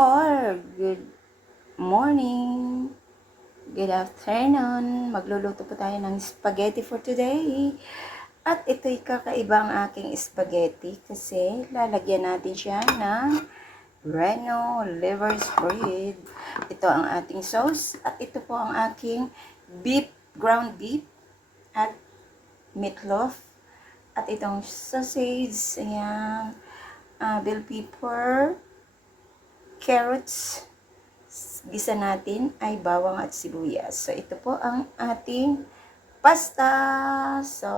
all, good morning, good afternoon. Magluluto po tayo ng spaghetti for today. At ito'y kakaibang aking spaghetti kasi lalagyan natin siya ng Reno liver spread. Ito ang ating sauce at ito po ang aking ground beef at meatloaf. At itong sausage, ayan, bell pepper, carrots, gisa natin ay bawang at sibuyas. So, ito po ang ating pasta. So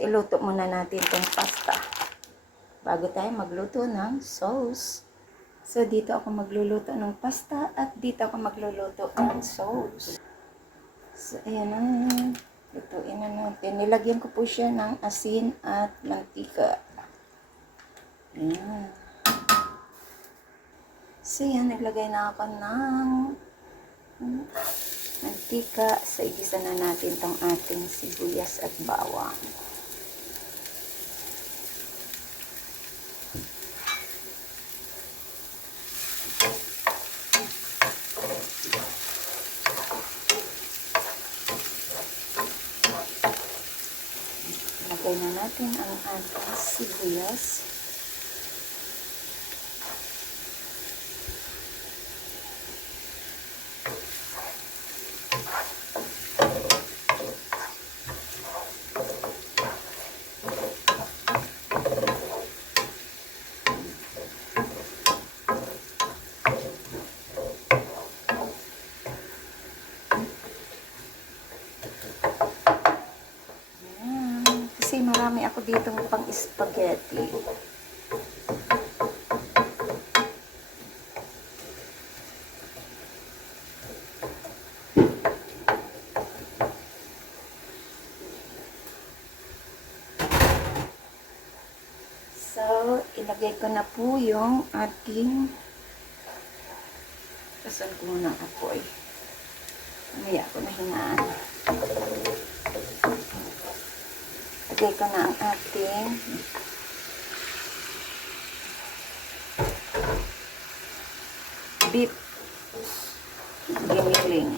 iluto muna natin itong pasta bago tayo magluto ng sauce. So, dito ako magluluto ng pasta at dito ako magluluto ng sauce. So, ayan ang lutuin na natin. Nilagyan ko po siya ng asin at mantika. Ayan. So, yan, naglagay na ako ng mantika. So, igisa na natin tong ating sibuyas at bawang. Lagay na natin ang ating sibuyas. Kasi marami ako dito pang spaghetti. So, ilagay ko na po yung ating kasan ko muna ang apoy. Mamaya ko na hinaan. Lagay ko na ang ating beef giniling.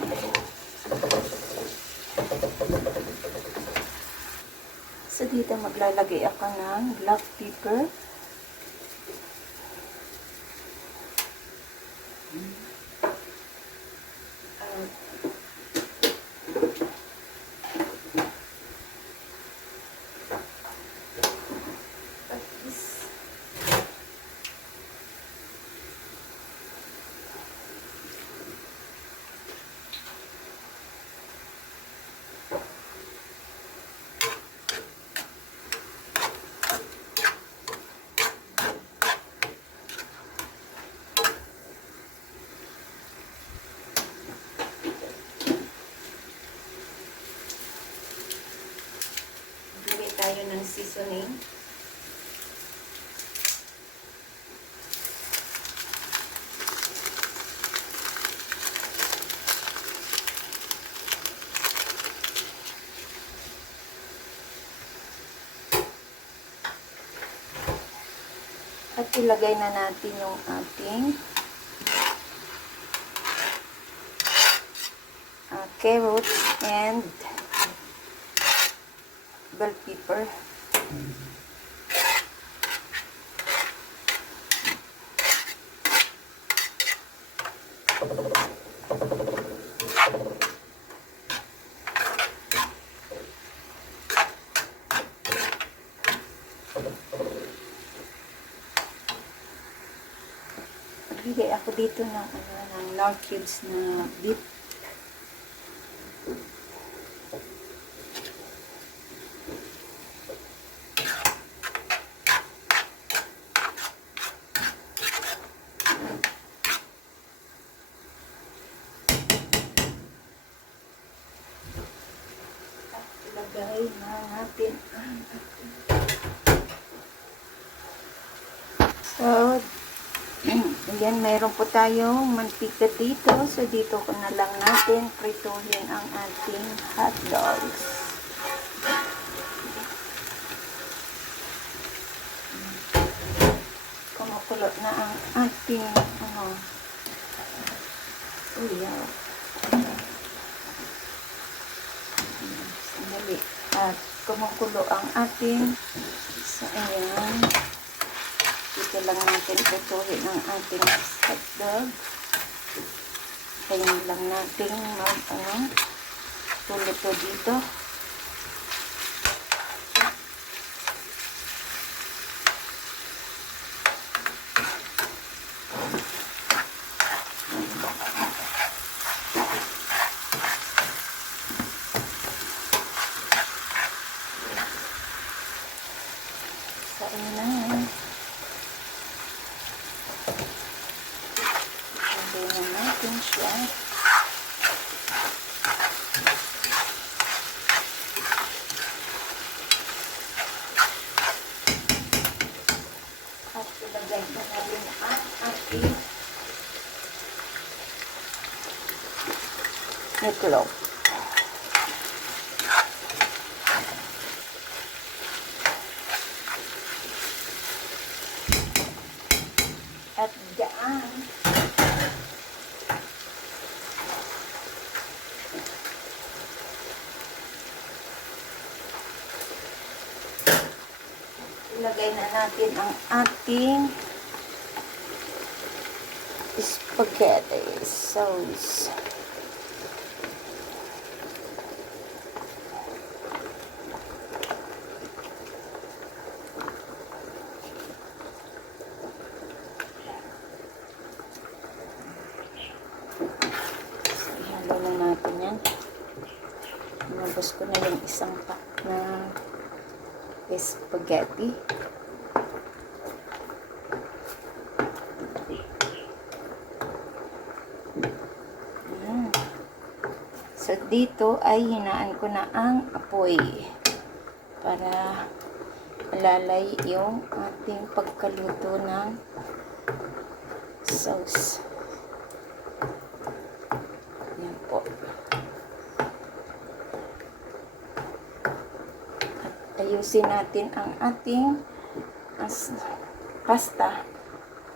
So, dito maglalagay ako ng black pepper. Tayo ng seasoning. At ilagay na natin yung ating carrots and bell pepper. Magbigay ako dito ng Knorr cubes na beef. Ilagay na natin ang so, ayan, mayroon po tayong mantika dito. So, dito ko na lang natin prituhin ang ating hot dogs. kumukulo na ang ating uyaw. Sandali. At kumukulo ang ating ayan. Dito lang natin tutuhin ang ating hotdog. Kaya lang natin tuluto dito. So, ayan na. Lagyan na natin siya. At ilagay na natin ang ating itlog. At dyan, ilagay na natin ang ating spaghetti sauce. Ihalo na natin yan. Inubos ko na yung isang pack na spaghetti. So, dito ay hinaan ko na ang apoy para alalay yung ating pagkaluto ng sauce. Yan po. At ayusin natin ang ating pasta.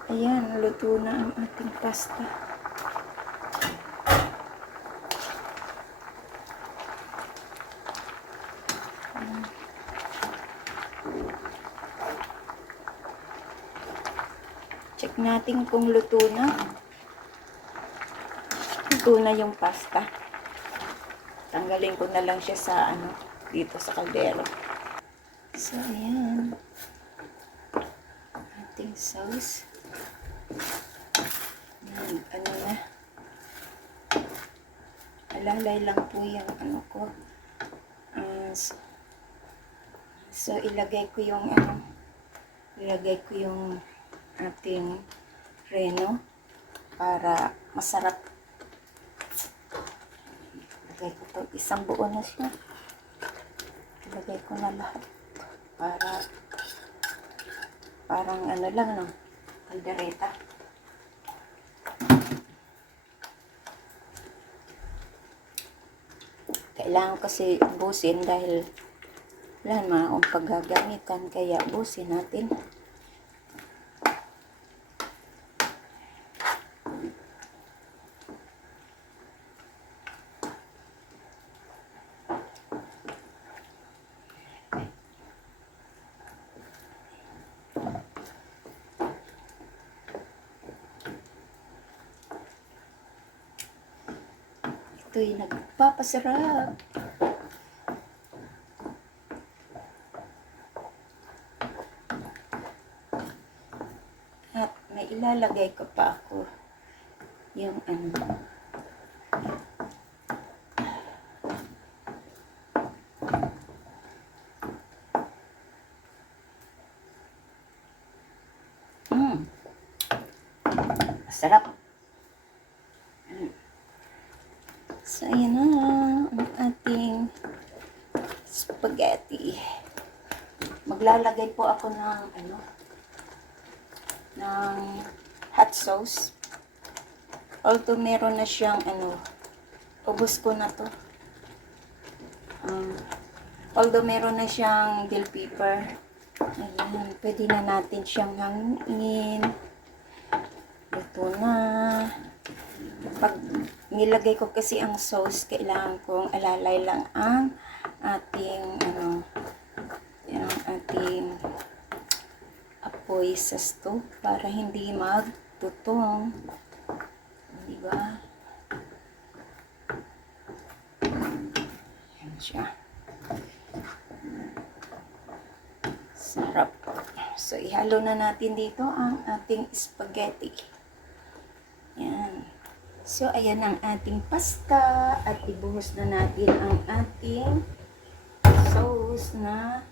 Ayan, luto na ang ating pasta. Check natin kung luto na. Luto na yung pasta. Tanggalin ko na lang siya sa dito sa kaldero. So, ayan. Ating sauce. Ayan, na. Alalay lang po yung ko. So, ilagay ko yung ating reno para masarap. Ilagay ko to, isang buo na siya. Ilagay ko na lahat para parang lang kaldereta. Kailangan kasi ubusin dahil wala naman akong paggagamitan, kaya ubusin natin. Ito'y nagpapasarap. At may ilalagay ko pa ako yung sarap. So, ayan na ang ating spaghetti. Maglalagay po ako ng ng hot sauce. Although meron na siyang ubos ko na to. Although meron na siyang bell pepper. Ayan, pwede na natin siyang hangin. luto na. Pag nilagay ko kasi ang sauce, kailangan kong alalay lang ang ating yung ating apoy sa stove para hindi magtutong. Diba? Yan siya. Sarap. So, ihalo na natin dito ang ating spaghetti. Yan. So, ayan ang ating pasta at ibuhos na natin ang ating sauce na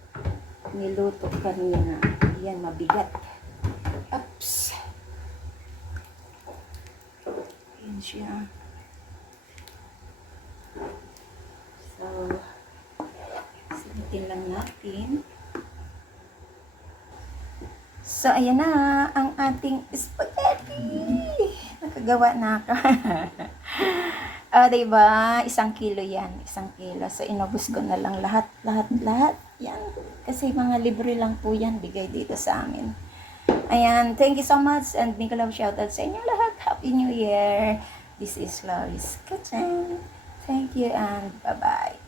niluto kanina. Yan, mabigat. Oops. Yan siya. So, sinitin lang natin. So, ayan na ang ating spaghetti. Nakagawa na ako. Diba? 1 kilo yan. 1 kilo. So, inubos ko na lang lahat. Yan. Kasi mga libre lang po yan. Bigay dito sa amin. Ayan. Thank you so much. And big love shoutout sa inyo lahat. Happy New Year. This is Loris Kitchen. Thank you and bye-bye.